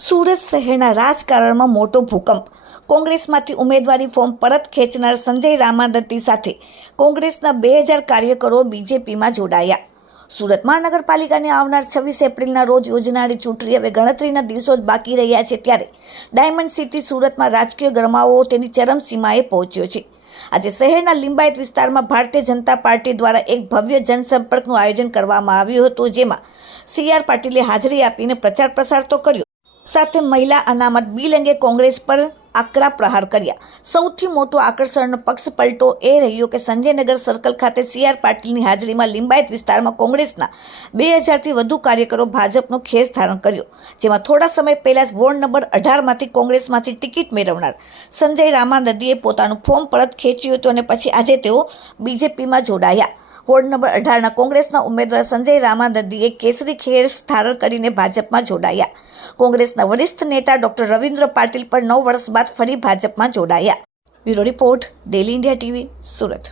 સુરત શહેરના રાજકારણમાં મોટો ભૂકંપ. કોંગ્રેસમાંથી ઉમેદવારી ફોર્મ પરત ખેંચનાર સંજય રામાદત્તી સાથે કોંગ્રેસના 2000 કાર્યકરો બીજેપીમાં જોડાયા. સુરત મહાનગરપાલિકાને આવનાર 26 એપ્રિલના રોજ યોજનારી ચૂંટણી હવે ગણતરીના દિવસો જ બાકી રહ્યા છે, ત્યારે ડાયમંડ સિટી સુરતમાં રાજકીય ગરમાવો તેની ચરમસીમાએ પહોંચ્યો છે. આજે શહેરના લિંબાયત વિસ્તારમાં ભારતીય જનતા પાર્ટી દ્વારા એક ભવ્ય જનસંપર્કનું આયોજન કરવામાં આવ્યું હતું, જેમાં CR પાટીલે હાજરી આપીને પ્રચાર પ્રસાર તો કર્યો, સાથે મહિલા અનામત બિલ અંગે કોંગ્રેસ પર આકરા પ્રહાર કર્યા. સૌથી મોટો આકર્ષણનો પક્ષ પલટો એ રહ્યો કે સંજયનગર સર્કલ ખાતે CR પાટીલની હાજરીમાં લિંબાયત વિસ્તારમાં કોંગ્રેસના 2000થી વધુ કાર્યકરો ભાજપનો ખેસ ધારણ કર્યો, જેમાં થોડા સમય પહેલા જ વોર્ડ નંબર 18માંથી કોંગ્રેસમાંથી ટિકિટ મેળવનાર સંજય રામાદત્તીએ પોતાનું ફોર્મ પરત ખેંચ્યું હતું અને પછી આજે તેઓ બીજેપીમાં જોડાયા. વોર્ડ નંબર 18ના કોંગ્રેસના ઉમેદવાર સંજય રામાદત્તીએ કેસરી ખેસ ધારણ કરીને ભાજપમાં જોડાયા. કોંગ્રેસના વરિષ્ઠ નેતા ડોક્ટર રવિન્દ્ર પાટીલ પણ 9 વર્ષ બાદ ફરી ભાજપમાં જોડાયા. Bureau report, daily India TV, Surat.